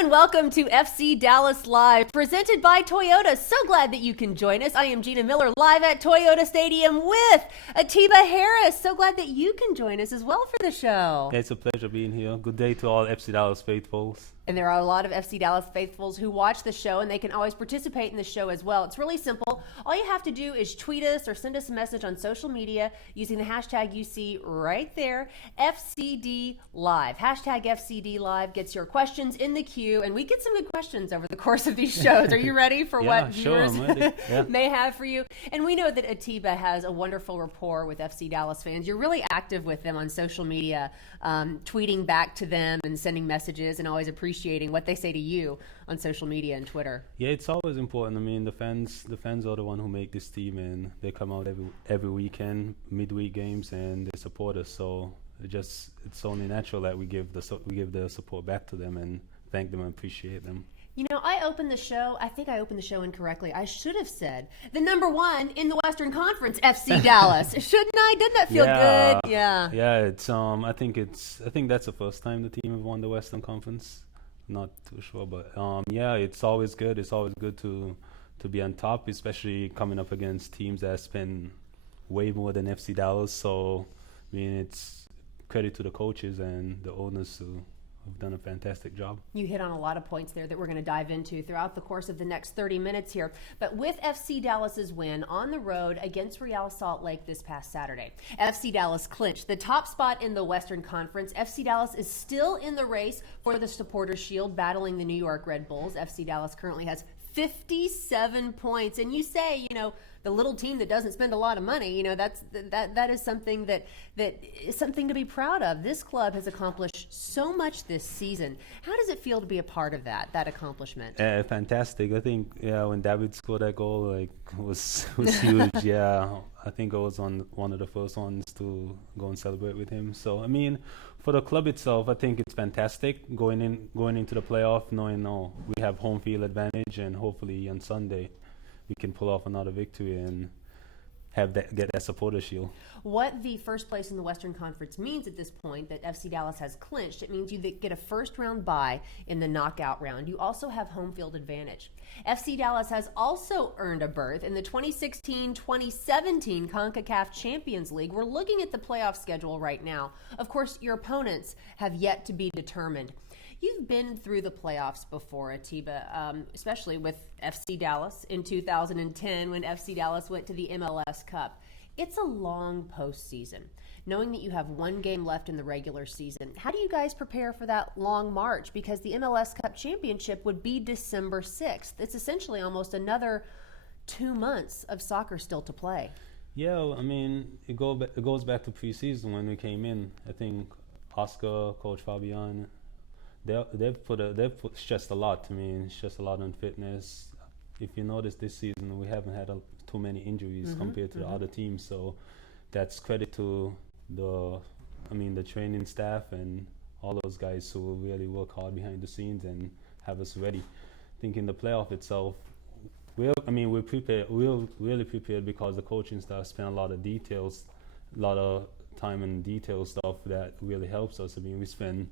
and welcome to FC Dallas Live, presented by Toyota. So glad that you can join us. I am Gina Miller, live at Toyota Stadium with Atiba Harris. So glad that you can join us as well for the show. Yeah, it's a pleasure being here. Good day to all FC Dallas faithfuls. And there are a lot of FC Dallas faithfuls who watch the show, and they can always participate in the show as well. It's really simple. All you have to do is tweet us or send us a message on social media using the hashtag you see right there, FCD Live. Hashtag FCD Live gets your questions in the queue, and we get some good questions over the course of these shows. Are you ready for what viewers may have for you? And we know that Atiba has a wonderful rapport with FC Dallas fans. You're really active with them on social media, tweeting back to them and sending messages, and always appreciating what they say to you on social media and Twitter. Yeah, it's always important. I mean, the fans are the one who make this team, and they come out every weekend, midweek games, and they support us. So it's only natural that we give the support back to them and thank them and appreciate them. You know, I think I opened the show incorrectly. I should have said the number one in the Western Conference, FC Dallas. Shouldn't I? Didn't that feel good? Yeah. Yeah, it's I think that's the first time the team have won the Western Conference. Not too sure, but yeah, it's always good. It's always good to be on top, especially coming up against teams that spend way more than FC Dallas. So, I mean, it's credit to the coaches and the owners who have done a fantastic job. You hit on a lot of points there that we're going to dive into throughout the course of the next 30 minutes here. But with FC Dallas's win on the road against Real Salt Lake this past Saturday, FC Dallas clinched the top spot in the Western Conference. FC Dallas is still in the race for the Supporters Shield, battling the New York Red Bulls. FC Dallas currently has 57 points. And you say, the little team that doesn't spend a lot of money, that is something that is something to be proud of. This club has accomplished so much this season. How does it feel to be a part of that accomplishment? Fantastic. I think, when David scored that goal, it was huge. Yeah, I think I was on one of the first ones to go and celebrate with him. So, I mean, for the club itself, I think it's fantastic going into the playoff, knowing we have home field advantage, and hopefully on Sunday we can pull off another victory and get that supporter shield. What the first place in the Western Conference means at this point that FC Dallas has clinched, it means you get a first round bye in the knockout round. You also have home field advantage. FC Dallas has also earned a berth in the 2016-2017 CONCACAF Champions League. We're looking at the playoff schedule right now. Of course, your opponents have yet to be determined. You've been through the playoffs before, Atiba, especially with FC Dallas in 2010 when FC Dallas went to the MLS Cup. It's a long postseason. Knowing that you have one game left in the regular season, how do you guys prepare for that long march? Because the MLS Cup Championship would be December 6th. It's essentially almost another 2 months of soccer still to play. Yeah, I mean, it goes back to preseason when we came in. I think Oscar, Coach Fabian, they've stressed a lot. I mean, it's just a lot on fitness. If you notice this season, we haven't had too many injuries compared to the other teams. So that's credit to the training staff and all those guys who really work hard behind the scenes and have us ready. I think in the playoff itself, we're prepared. We're really prepared because the coaching staff spent a lot of time in detail stuff that really helps us. I mean, we spend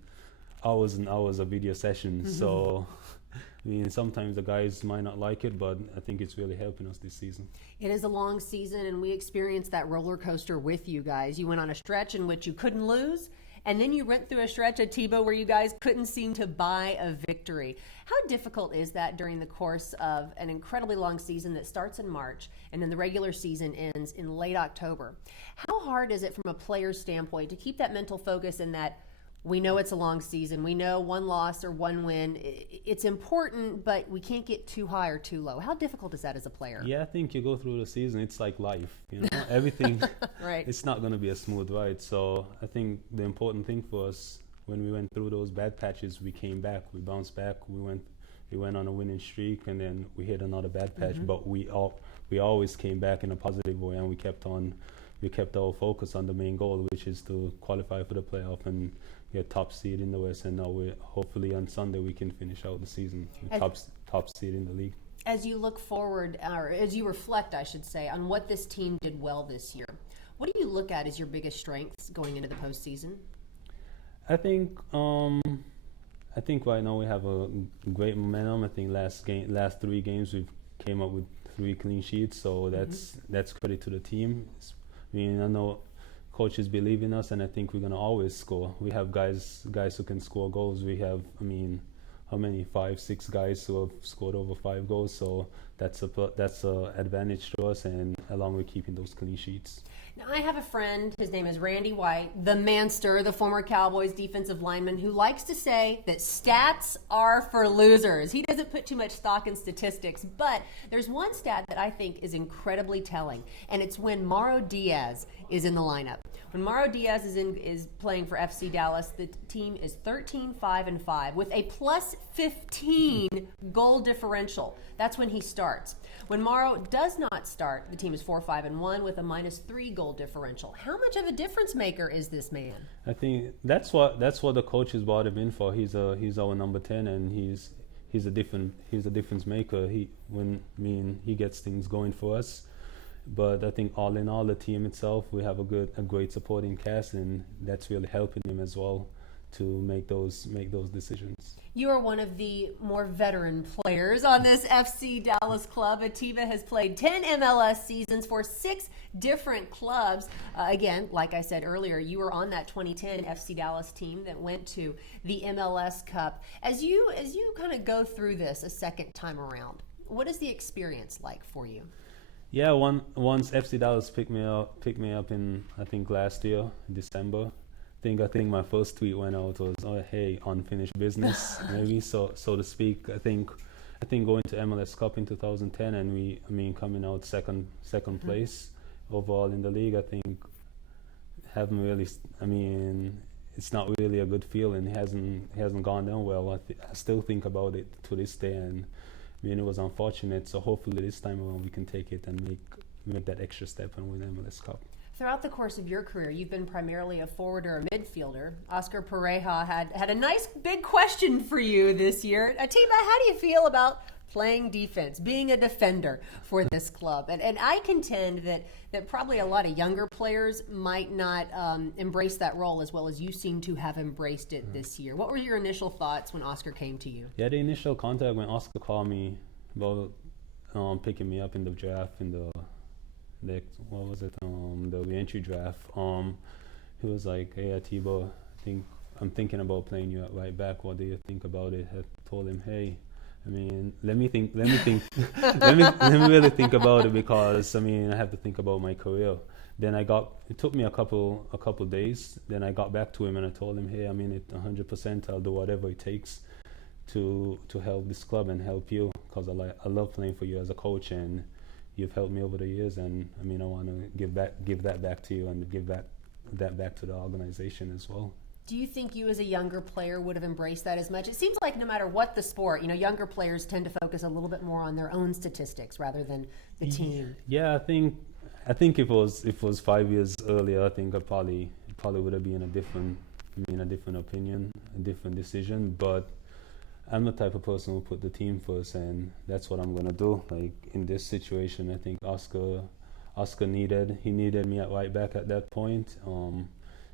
hours and hours of video sessions. So, I mean, sometimes the guys might not like it, but I think it's really helping us this season. It is a long season, and we experienced that roller coaster with you guys. You went on a stretch in which you couldn't lose, and then you went through a stretch at Atiba where you guys couldn't seem to buy a victory. How difficult is that during the course of an incredibly long season that starts in March, and then the regular season ends in late October? How hard is it from a player's standpoint to keep that mental focus in that we know it's a long season. We know one loss or one win, it's important, but we can't get too high or too low. How difficult is that as a player? Yeah, I think you go through the season, it's like life. Everything, right. It's not going to be a smooth ride. So I think the important thing for us, when we went through those bad patches, we came back, we bounced back, we went on a winning streak, and then we hit another bad patch. But we always came back in a positive way, and we kept our focus on the main goal, which is to qualify for the playoff and get top seed in the West. And now hopefully on Sunday we can finish out the season with top seed in the league. As you look forward, or as you reflect, I should say, on what this team did well this year, what do you look at as your biggest strengths going into the postseason? I think I think right now we have a great momentum. I think last 3 games we've came up with 3 clean sheets, so that's credit to the team. I mean, I know coaches believe in us, and I think we're gonna always score. We have guys who can score goals. We have, I mean, how many? 5, 6 guys who have scored over 5 goals. So that's a advantage to us, and along with keeping those clean sheets. Now, I have a friend, his name is Randy White, the Manster, the former Cowboys defensive lineman, who likes to say that stats are for losers. He doesn't put too much stock in statistics, but there's one stat that I think is incredibly telling, and it's when Mauro Diaz is in the lineup. When Mauro Diaz is playing for FC Dallas, the team is 13-5-5 with a plus 15 goal differential. That's when he starts. When Mauro does not start, the team is 4-5-1 with a minus 3 goal differential. How much of a difference maker is this man? I think that's what the coaches brought him in for. He's our number 10, and he's a difference maker. He gets things going for us. But I think all in all, the team itself, we have a great supporting cast, and that's really helping him as well to make those decisions. You are one of the more veteran players on this FC Dallas club. Atiba has played 10 MLS seasons for 6 different clubs. Again, like I said earlier, you were on that 2010 FC Dallas team that went to the MLS Cup. As you kind of go through this a second time around, what is the experience like for you? Yeah, once FC Dallas picked me up in, I think, last year, December. I think my first tweet went out was, "Oh, hey, unfinished business," maybe so to speak. I think going to MLS Cup in 2010, and coming out second place overall in the league. I think haven't really. I mean, it's not really a good feeling. It hasn't gone down well. I still think about it to this day, and it was unfortunate. So hopefully this time around we can take it and make that extra step and win MLS Cup. Throughout the course of your career, you've been primarily a forward or a midfielder. Oscar Pareja had a nice big question for you this year. Atiba, how do you feel about playing defense, being a defender for this club? And I contend that probably a lot of younger players might not embrace that role as well as you seem to have embraced it this year. What were your initial thoughts when Oscar came to you? Yeah, the initial contact when Oscar called me about picking me up in the draft, in the re-entry draft. He was like, "Hey, Atiba, I'm thinking about playing you at right back. What do you think about it?" I told him, "Hey, let me really think about it, because I have to think about my career." Then it took me a couple days. Then I got back to him and I told him, "Hey, I'm in it 100%. I'll do whatever it takes to help this club and help you, because I love playing for you as a coach, and you've helped me over the years, and I want to give that back to you, and give that back to the organization as well." Do you think you as a younger player would have embraced that as much? It seems like no matter what the sport, younger players tend to focus a little bit more on their own statistics rather than the team. Yeah, I think if it was 5 years earlier, I think I probably would have been a different opinion, a different decision. But I'm the type of person who put the team first, and that's what I'm gonna do. Like in this situation, I think Oscar needed me at right back at that point.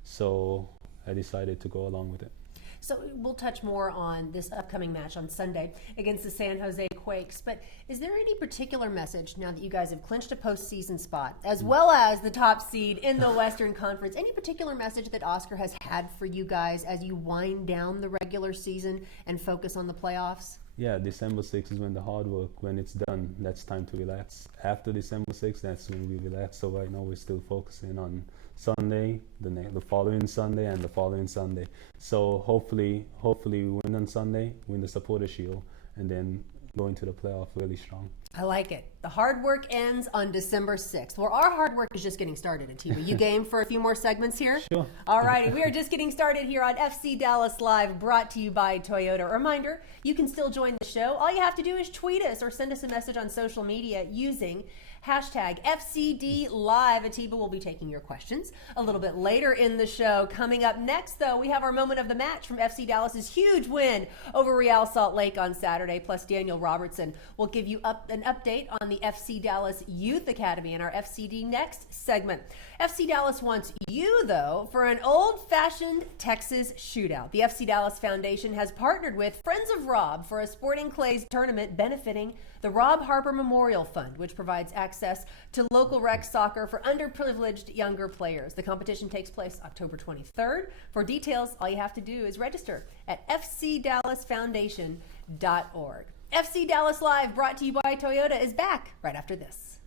So I decided to go along with it. So we'll touch more on this upcoming match on Sunday against the San Jose Quakes. But is there any particular message, now that you guys have clinched a postseason spot, as well as the top seed in the Western Conference, any particular message that Oscar has had for you guys as you wind down the regular season and focus on the playoffs? Yeah, December 6th is when the hard work, when it's done, that's time to relax. After December 6th, that's when we relax. So right now we're still focusing on Sunday, the following Sunday, and the following Sunday. So hopefully we win on Sunday, win the Supporter Shield, and then go into the playoff really strong. I like it. The hard work ends on December 6th. Well, our hard work is just getting started, Atiba. You game for a few more segments here? Sure. All righty. We are just getting started here on FC Dallas Live, brought to you by Toyota. Reminder, you can still join the show. All you have to do is tweet us or send us a message on social media using Hashtag FCD Live. Atiba will be taking your questions a little bit later in the show. Coming up next, though, we have our moment of the match from FC Dallas's huge win over Real Salt Lake on Saturday. Plus, Daniel Robertson will give you an update on the FC Dallas Youth Academy in our FCD Next segment. FC Dallas wants you, though, for an old-fashioned Texas shootout. The FC Dallas Foundation has partnered with Friends of Rob for a Sporting Clays tournament benefiting the Rob Harper Memorial Fund, which provides access to local rec soccer for underprivileged younger players. The competition takes place October 23rd. For details, all you have to do is register at fcdallasfoundation.org. FC Dallas Live, brought to you by Toyota, is back right after this.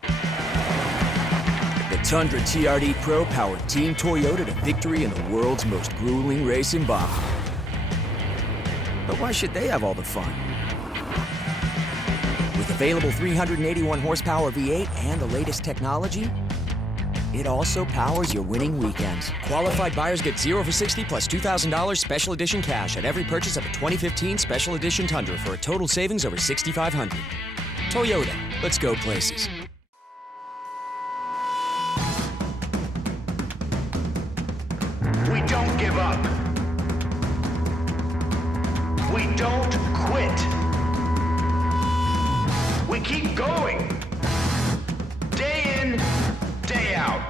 The Tundra TRD Pro powered Team Toyota to victory in the world's most grueling race in Baja. But why should they have all the fun? With available 381 horsepower V8 and the latest technology, it also powers your winning weekends. Qualified buyers get 0 for 60 plus $2,000 special edition cash at every purchase of a 2015 Special Edition Tundra for a total savings over $6,500. Toyota, let's go places. We don't give up. We don't quit. We keep going. Day in, day out.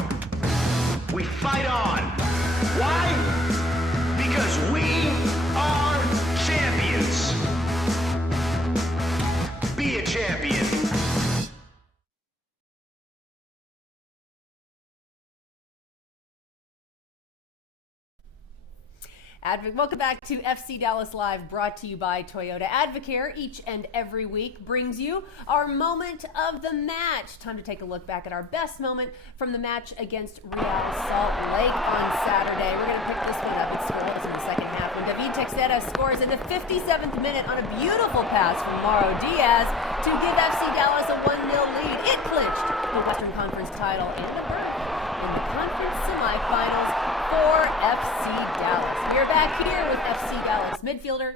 We fight on. Why? Because we are champions. Be a champion. Welcome back to FC Dallas Live, brought to you by Toyota. Advocare each and every week brings you our moment of the match. Time to take a look back at our best moment from the match against Real Salt Lake on Saturday. We're going to pick this one up. It's scoreless in the second half when David Texera scores in the 57th minute on a beautiful pass from Mauro Diaz to give FC Dallas a 1-0 lead. It clinched the Western Conference title and a berth in the conference semifinals for FC Dallas. We are back here with FC Dallas midfielder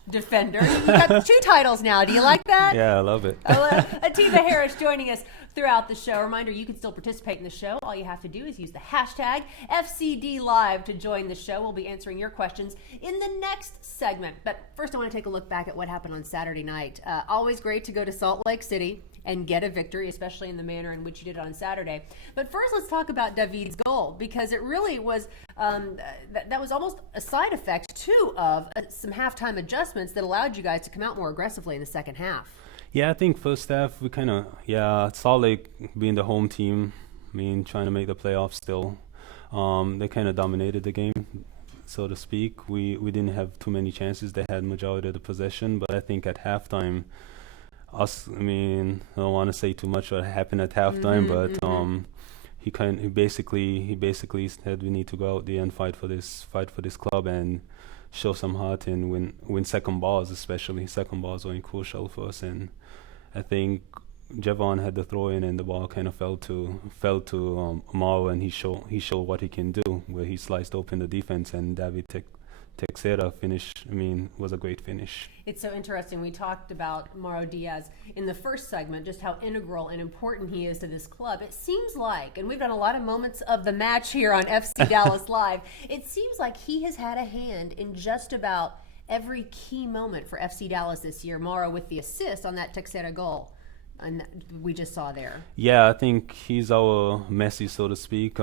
/ defender. You got 2 titles now. Do you like that? Yeah, I love it. Atiba Harris joining us throughout the show. Reminder, you can still participate in the show. All you have to do is use the hashtag FCD Live to join the show. We'll be answering your questions in the next segment. But first, I want to take a look back at what happened on Saturday night. Always great to go to Salt Lake City and get a victory, especially in the manner in which you did on Saturday. But first, let's talk about David's goal, because it really was, that was almost a side effect, too, of some halftime adjustments that allowed you guys to come out more aggressively in the second half. Yeah, I think first half we kind of, Salt Lake being the home team, trying to make the playoffs still, they kind of dominated the game, so to speak. We didn't have too many chances. They had majority of the possession, but I think at halftime, I don't want to say too much what happened at halftime, but he basically said we need to go out there and fight for this club and show some heart and win second balls, especially. Second balls were crucial for us, and I think Javon had the throw in and the ball kind of fell to Mauro, and he showed what he can do, where he sliced open the defense, and David Texera finish, was a great finish. It's so interesting. We talked about Mauro Diaz in the first segment, just how integral and important he is to this club. It seems like, and we've done a lot of moments of the match here on FC Dallas Live, it seems like he has had a hand in just about every key moment for FC Dallas this year. Mauro with the assist on that Texera goal, and we just saw there. Yeah, I think he's our Messi, so to speak.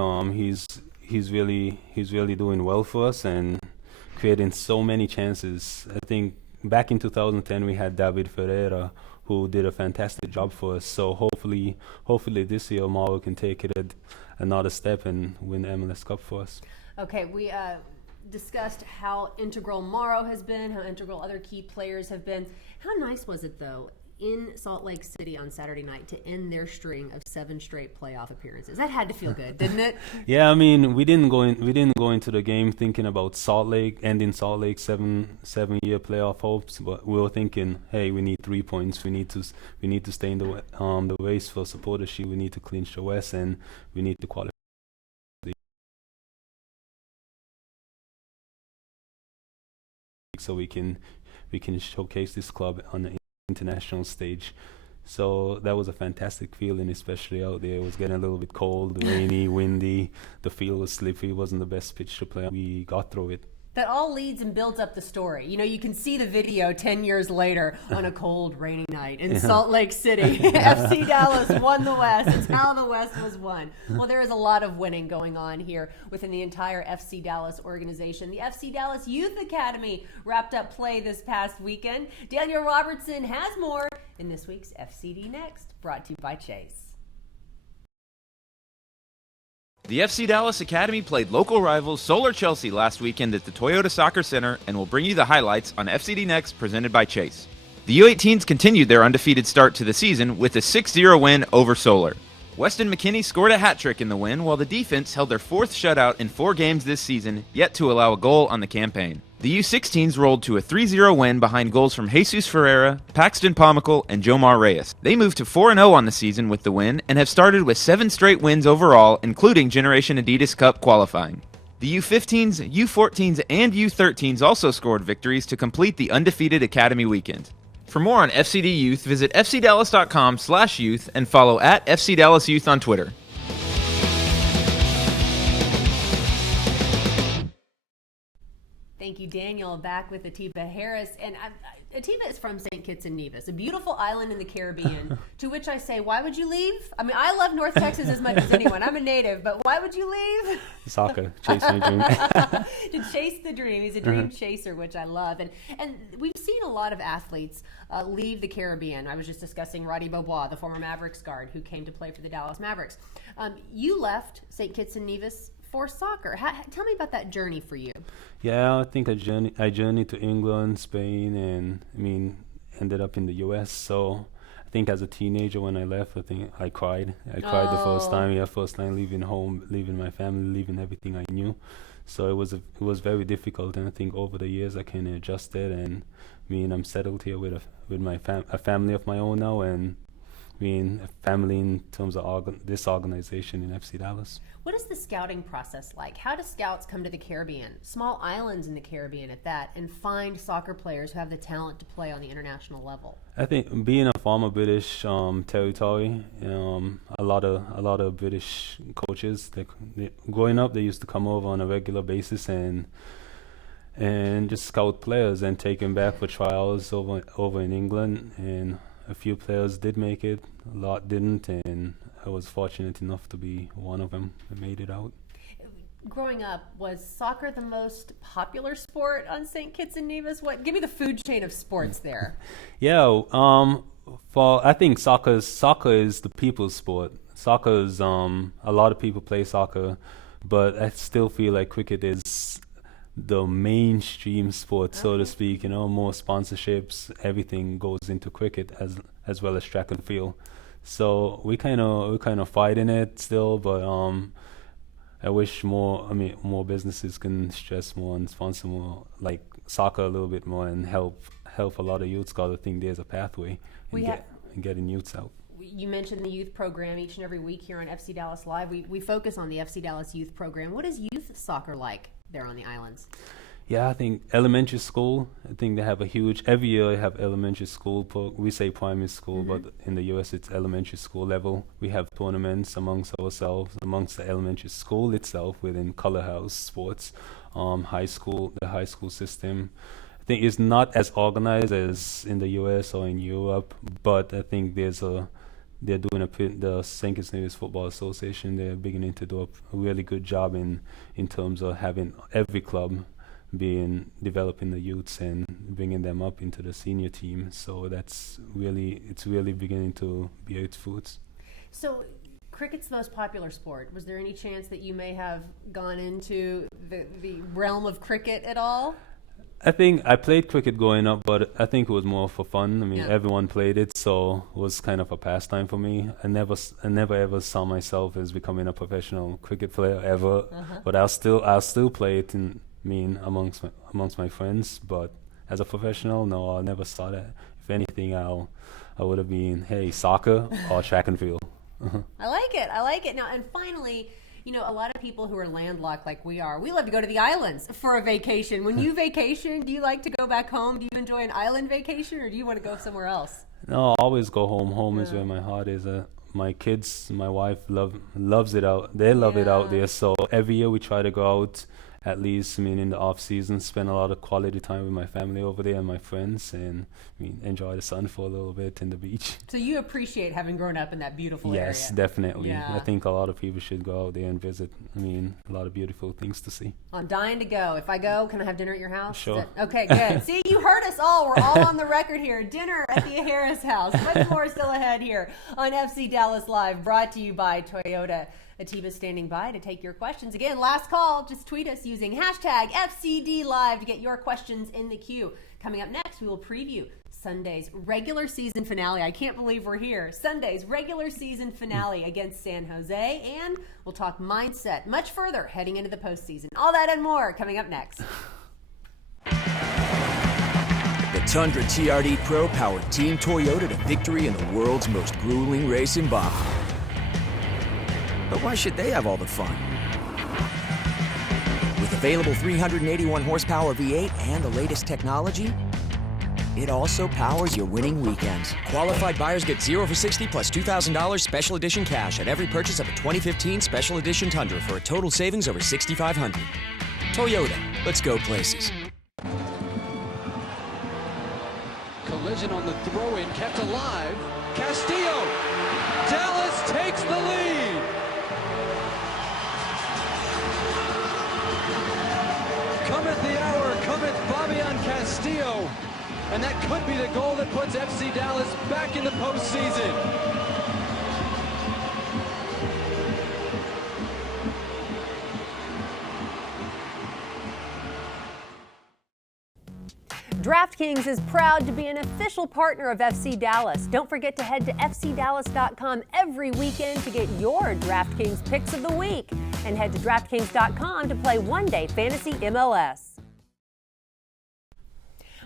He's really doing well for us and creating so many chances. I think back in 2010 we had David Ferreira, who did a fantastic job for us. So hopefully this year Mauro can take it another step and win the MLS Cup for us. Okay, we discussed how integral Mauro has been, how integral other key players have been. How nice was it, though, in Salt Lake City on Saturday night to end their string of 7 straight playoff appearances? That had to feel good, didn't it? Yeah, we didn't go into the game thinking about ending Salt Lake 7-year playoff hopes, but we were thinking, hey, we need 3 points. We need to stay in the race for supportership. We need to clinch the West, and we need to qualify so we can showcase this club on the international stage. So that was a fantastic feeling, especially out there. It was getting a little bit cold, rainy, windy. The field was slippery. It wasn't the best pitch to play. We got through it. That all leads and builds up the story. You know, you can see the video 10 years later on a cold, rainy night in Salt Lake City. FC Dallas won the West. It's how the West was won. Well, there is a lot of winning going on here within the entire FC Dallas organization. The FC Dallas Youth Academy wrapped up play this past weekend. Daniel Robertson has more in this week's FCD Next, brought to you by Chase. The FC Dallas Academy played local rivals Solar Chelsea last weekend at the Toyota Soccer Center, and will bring you the highlights on FCD Next, presented by Chase. The U18s continued their undefeated start to the season with a 6-0 win over Solar. Weston McKinney scored a hat-trick in the win, while the defense held their 4th shutout in 4 games this season, yet to allow a goal on the campaign. The U16s rolled to a 3-0 win behind goals from Jesus Ferreira, Paxton Pomical, and Jomar Reyes. They moved to 4-0 on the season with the win, and have started with 7 straight wins overall, including Generation Adidas Cup qualifying. The U15s, U14s, and U13s also scored victories to complete the undefeated Academy weekend. For more on FCD Youth, visit fcdallas.com/youth and follow at FC Dallas Youth on Twitter. Thank you, Daniel. Back with Atiba Harris. And Atiba is from St. Kitts and Nevis, a beautiful island in the Caribbean, to which I say, why would you leave? I mean, I love North Texas as much as anyone. I'm a native, but why would you leave? Soccer, chase my dream. To chase the dream. He's a dream chaser, which I love. And we've seen a lot of athletes leave the Caribbean. I was just discussing Roddy Beaubois, the former Mavericks guard who came to play for the Dallas Mavericks. You left St. Kitts and Nevis for soccer. Tell me about that journey for you. Yeah, I think I journeyed to England, Spain, and ended up in the U.S. So I think as a teenager when I left, I think I cried. I cried the first time. Yeah, first time leaving home, leaving my family, leaving everything I knew. So it was very difficult. And I think over the years I kind of adjusted, and I'm settled here with a family of my own now, and a family in terms of this organization in FC Dallas. What is the scouting process like? How do scouts come to the Caribbean, small islands in the Caribbean at that, and find soccer players who have the talent to play on the international level? I think being a former British territory, a lot of British coaches, growing up, they used to come over on a regular basis and just scout players and take them back for trials over in England. And a few players did make it, a lot didn't, and I was fortunate enough to be one of them that made it out. Growing up, was soccer the most popular sport on St. Kitts and Nevis? Give me the food chain of sports there. Yeah, I think soccer is the people's sport. Soccer is a lot of people play soccer, but I still feel like cricket is the mainstream sport, so to speak. More sponsorships, everything goes into cricket as well as track and field. So we kind of fighting it still, but I wish more businesses can stress more and sponsor more like soccer a little bit more and help a lot of youths, because I think there's a pathway in getting youths out. You mentioned the youth program each and every week here on FC Dallas Live. We focus on the FC Dallas youth program. What is youth soccer like there on the islands? Yeah, I think elementary school, I think they have every year they have elementary school, we say primary school, but in the U.S. it's elementary school level. We have tournaments amongst ourselves, amongst the elementary school itself within Color House Sports. The high school system, I think is not as organized as in the U.S. or in Europe, but I think they're doing the St. Kitts and Nevis Football Association, they're beginning to do a really good job in terms of having every club developing the youths and bringing them up into the senior team. So it's really beginning to bear its fruits. So cricket's the most popular sport. Was there any chance that you may have gone into the realm of cricket at all? I think I played cricket growing up, but I think it was more for fun. Everyone played it, so it was kind of a pastime for me. I never ever saw myself as becoming a professional cricket player ever, but I'll still play it amongst my friends. But as a professional, no, I never saw that. If anything, I would have been, soccer or track and field. I like it. Now, and finally, a lot of people who are landlocked like we are, we love to go to the islands for a vacation. When you vacation, do you like to go back home? Do you enjoy an island vacation, or do you want to go somewhere else? No, I always go home. Home is Yeah. where my heart is. My kids, my wife loves it out. They love it out Yeah. there. So every year we try to go out. At least, I mean, in the off season, spend a lot of quality time with my family over there and my friends, and I mean, enjoy the sun for a little bit in the beach. So you appreciate having grown up in that beautiful Yes, area. definitely. Yeah. I think a lot of people should go out there and visit. I mean, a lot of beautiful things to see. I'm dying to go. If I go, can I have dinner at your house? Sure. Okay, good. See, you heard us all. We're all on the record here. Dinner at the Harris house. Much more still ahead here on FC Dallas Live, brought to you by Toyota. Atiba standing by to take your questions. Again, last call. Just tweet us using hashtag FCD Live to get your questions in the queue. Coming up next, we will preview Sunday's regular season finale. I can't believe we're here. Sunday's regular season finale against San Jose, and we'll talk mindset much further heading into the postseason. All that and more coming up next. The Tundra TRD Pro powered Team Toyota to victory in the world's most grueling race in Baja. But why should they have all the fun? With available 381 horsepower V8 and the latest technology, it also powers your winning weekends. Qualified buyers get 0 for 60 plus $2,000 special edition cash at every purchase of a 2015 Special Edition Tundra for a total savings over $6,500. Toyota, let's go places. Collision on the throw-in, kept alive. Castillo! Dallas takes the lead! Cometh the hour, cometh Fabian Castillo. And that could be the goal that puts FC Dallas back in the postseason. DraftKings is proud to be an official partner of FC Dallas. Don't forget to head to fcdallas.com every weekend to get your DraftKings picks of the week. And head to DraftKings.com to play one-day fantasy MLS.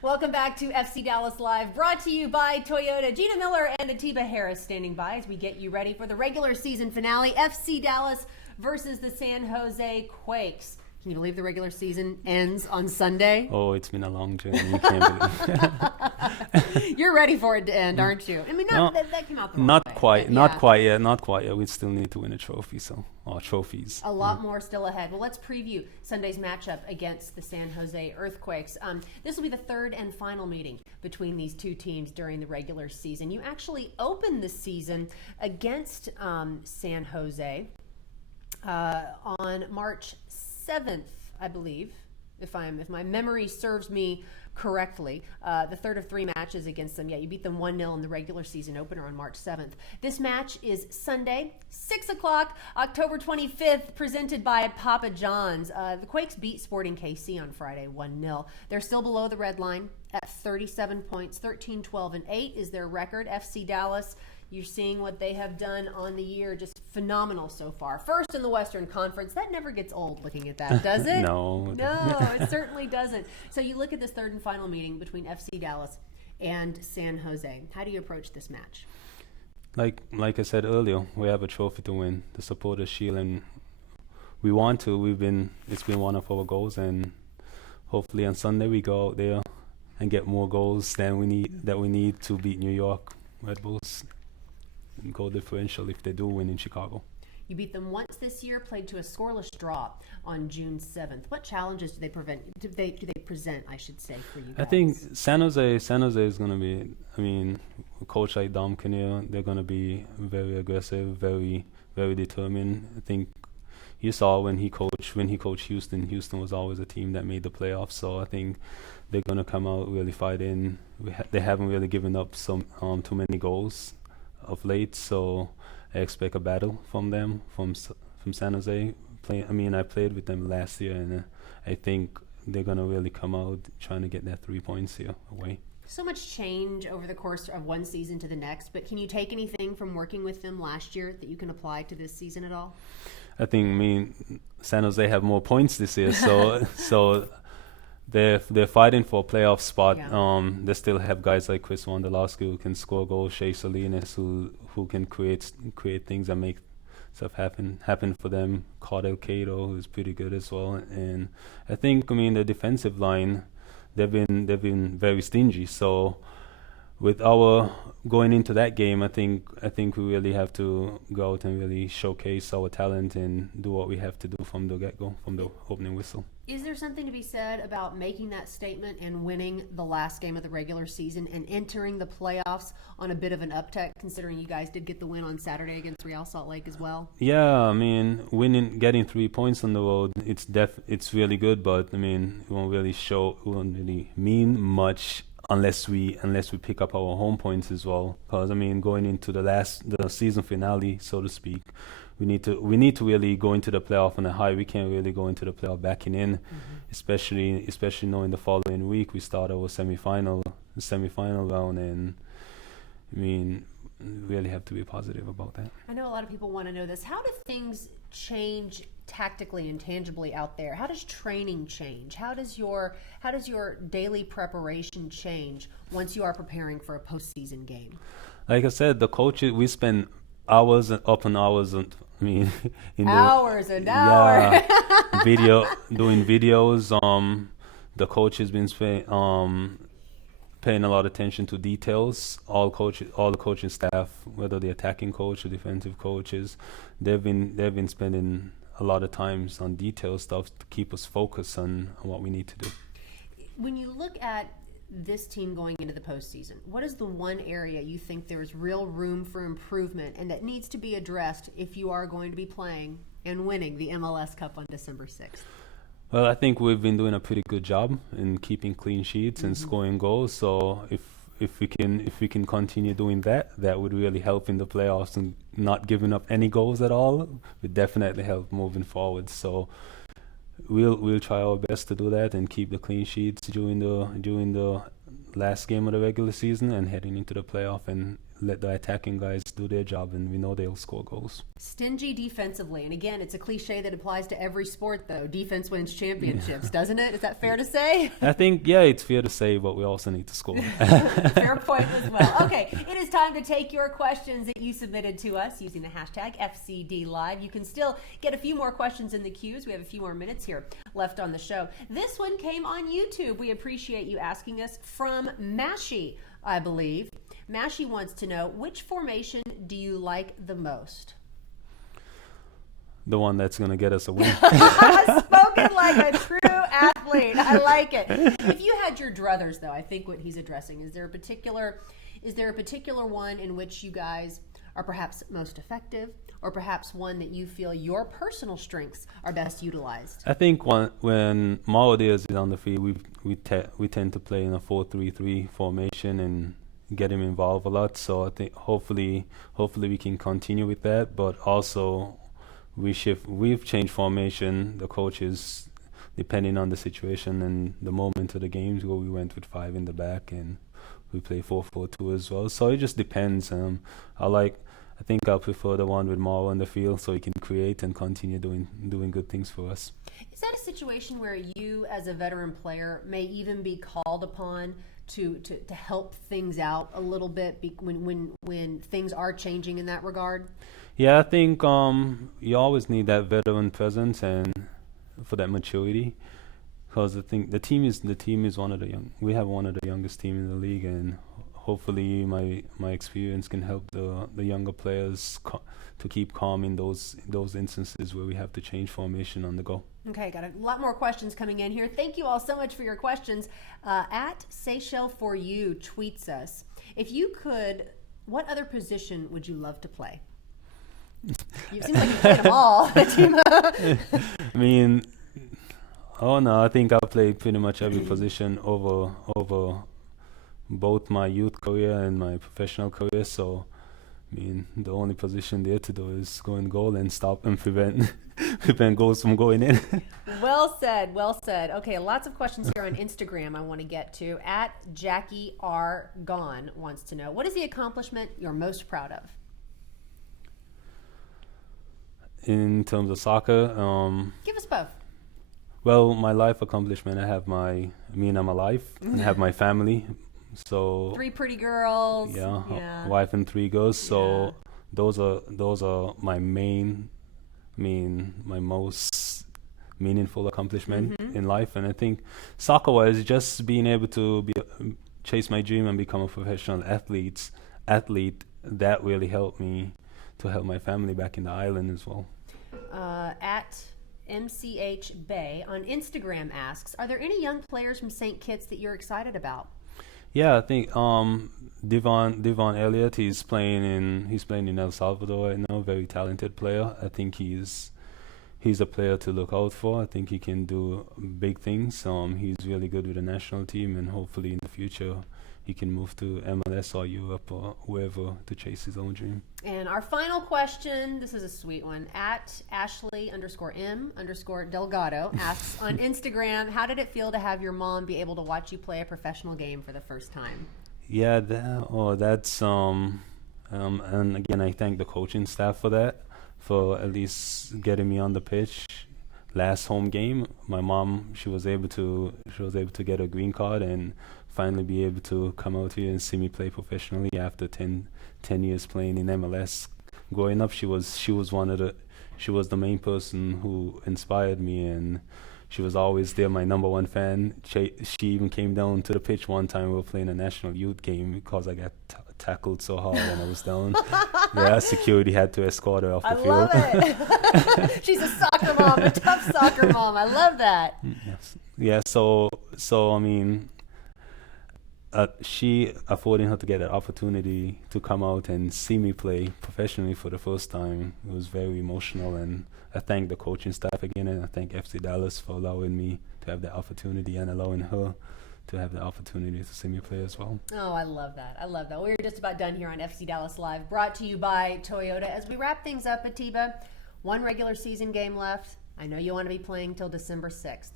Welcome back to FC Dallas Live, brought to you by Toyota. Gina Miller and Atiba Harris standing by as we get you ready for the regular season finale, FC Dallas versus the San Jose Quakes. Can you believe the regular season ends on Sunday? Oh, it's been a long journey. You can't believe. You're ready for it to end, aren't you? I mean, that came out the wrong Not way, quite, but not yeah. quite yet. We still need to win a trophy, or trophies. A lot more still ahead. Well, let's preview Sunday's matchup against the San Jose Earthquakes. This will be the third and final meeting between these two teams during the regular season. You actually opened the season against San Jose on March 7th, I believe, if my memory serves me correctly. The third of three matches against them. Yeah, you beat them 1-0 in the regular season opener on March 7th. This match is Sunday, 6 o'clock, October 25th, presented by Papa John's. The Quakes beat Sporting KC on Friday 1-0. They're still below the red line at 37 points. 13, 12, and 8 is their record. FC Dallas, you're seeing what they have done on the year, just phenomenal so far. First in the Western Conference. That never gets old looking at that, does it? No. No, it certainly doesn't. So you look at this third and final meeting between FC Dallas and San Jose. How do you approach this match? Like I said earlier, we have a trophy to win, the Supporters' Shield, and we want to. It's been one of our goals, and hopefully on Sunday we go out there and get more goals than we need to beat New York Red Bulls. Goal differential if they do win in Chicago. You beat them once this year, played to a scoreless draw on June 7th. What challenges do they present, I should say, for you guys? I think San Jose is going to be, a coach like Dom Kinnear, they're going to be very aggressive, very, very determined. I think you saw when he coached Houston. Houston was always a team that made the playoffs, so I think they're going to come out really fighting. They haven't really given up too many goals of late, so I expect a battle from them, from San Jose. I played with them last year, and I think they're gonna really come out trying to get that 3 points here away. So much change over the course of one season to the next, but can you take anything from working with them last year that you can apply to this season at all? I think San Jose have more points this year, so they're fighting for a playoff spot. Yeah. They still have guys like Chris Wondolowski who can score goals, Shea Salinas who can create things and make stuff happen for them. Cardell Cato, who's pretty good as well. And I think the defensive line, they've been very stingy. So with our going into that game, I think we really have to go out and really showcase our talent and do what we have to do from the get-go, from the opening whistle. Is there something to be said about making that statement and winning the last game of the regular season and entering the playoffs on a bit of an uptick, considering you guys did get the win on Saturday against Real Salt Lake as well? Yeah, I mean, getting 3 points on the road, it's really good, but I mean, it won't really mean much unless we pick up our home points as well. Because I mean, going into the season finale, so to speak, we need to really go into the playoff on a high. We can't really go into the playoff backing in, especially knowing the following week we start our semifinal round, and I mean, really have to be positive about that. I know a lot of people want to know this. How do things change tactically and tangibly out there? How does training change? How does your daily preparation change once you are preparing for a postseason game? Like I said, the coaches, we spend hours and hours and Hours and hours. Doing videos. The coach has been paying a lot of attention to details. All the coaching staff, whether the attacking coach or defensive coaches, they've been spending a lot of times on detail stuff to keep us focused on what we need to do. When you look at this team going into the postseason, what is the one area you think there is real room for improvement and that needs to be addressed if you are going to be playing and winning the MLS Cup on December 6th? Well, I think we've been doing a pretty good job in keeping clean sheets and scoring goals. So if we can continue doing that would really help in the playoffs, and not giving up any goals at all would definitely help moving forward. So we'll try our best to do that and keep the clean sheets during the last game of the regular season and heading into the playoff, and let the attacking guys do their job, and we know they'll score goals. Stingy defensively, and again, it's a cliche that applies to every sport, though. Defense wins championships, doesn't it? Is that fair to say? I think, yeah, it's fair to say, but we also need to score. Fair point as well. Okay, it is time to take your questions that you submitted to us using the hashtag FCDLive. You can still get a few more questions in the queues. We have a few more minutes here left on the show. This one came on YouTube. We appreciate you asking us, from Mashi, I believe. Mashi wants to know, which formation do you like the most? The one that's going to get us a win. Spoken like a true athlete. I like it. If you had your druthers, though, I think what he's addressing, is there a particular one in which you guys are perhaps most effective, or perhaps one that you feel your personal strengths are best utilized? I think when Mauro Diaz is on the field, we tend to play in a 4-3-3 formation and get him involved a lot. So I think hopefully we can continue with that. But also we've changed formation. The coaches, depending on the situation and the moment of the games, we went with 5 in the back, and we play 4-4-2 as well. So it just depends. I think I'll prefer the one with Mauro on the field, so he can create and continue doing good things for us. Is that a situation where you, as a veteran player, may even be called upon to help things out a little bit when things are changing in that regard? Yeah, I think you always need that veteran presence and for that maturity, because I think the team is one of the young. We have one of the youngest teams in the league, and hopefully my experience can help the younger players to keep calm in those instances where we have to change formation on the go. Okay, got a lot more questions coming in here. Thank you all so much for your questions. At Seychelles4You tweets us, if you could, what other position would you love to play? It seems like you played them all, Atiba. I mean, I think I've played pretty much every position over both my youth career and my professional career. So, I mean, the only position there to do is go in goal and stop and prevent goals from going in. Well said, well said. Okay, lots of questions here on Instagram I want to get to. At Jackie R. Gone wants to know, what is the accomplishment you're most proud of? In terms of soccer, give us both. Well, my life accomplishment, I'm alive and have my family. So 3 pretty girls. Yeah, wife and 3 girls. So those are my my most meaningful accomplishment in life. And I think soccer-wise, just being able to chase my dream and become a professional athlete, that really helped me to help my family back in the island as well. At MCH Bay on Instagram asks, are there any young players from St. Kitts that you're excited about? Yeah, I think Devon Elliott, he's playing in El Salvador right now, very talented player. I think he's a player to look out for. I think he can do big things. He's really good with the national team, and hopefully in the future he can move to MLS or Europe or wherever to chase his own dream. And our final question, this is a sweet one, at Ashley_M_Delgado asks on Instagram, how did it feel to have your mom be able to watch you play a professional game for the first time? Yeah, that's and again, I thank the coaching staff for that, for at least getting me on the pitch. Last home game, my mom, she was able to get a green card and finally be able to come out here and see me play professionally after 10 years playing in MLS. Growing up, she was the main person who inspired me, and she was always there, my number one fan. She even came down to the pitch one time we were playing a national youth game because I got tackled so hard and I was down. Yeah, security had to escort her off the field. I love it. She's a soccer mom, a tough soccer mom. I love that. Yes. Yeah, so I mean, she affording her to get an opportunity to come out and see me play professionally for the first time. It was very emotional, and I thank the coaching staff again, and I thank FC Dallas for allowing me to have the opportunity and allowing her to have the opportunity to see me play as well. Oh, I love that. I love that. We're just about done here on FC Dallas Live, brought to you by Toyota. As we wrap things up, Atiba, one regular season game left. I know you want to be playing till December 6th.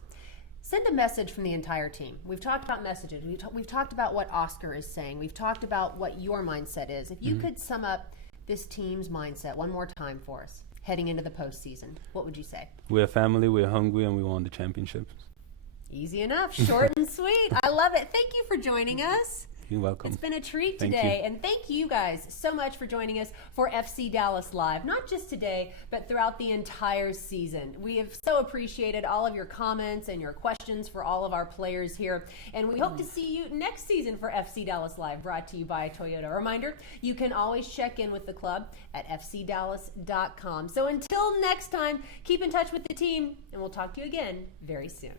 Send a message from the entire team. We've talked about messages. We've talked about what Oscar is saying. We've talked about what your mindset is. If you could sum up this team's mindset one more time for us, heading into the postseason, what would you say? We're a family, we're hungry, and we want the championship. Easy enough, short and sweet. I love it. Thank you for joining us. You're welcome. It's been a treat Thank today. you. And thank you guys so much for joining us for FC Dallas Live. Not just today, but throughout the entire season. We have so appreciated all of your comments and your questions for all of our players here. And we hope to see you next season for FC Dallas Live, brought to you by Toyota. A reminder, you can always check in with the club at fcdallas.com. So until next time, keep in touch with the team, and we'll talk to you again very soon.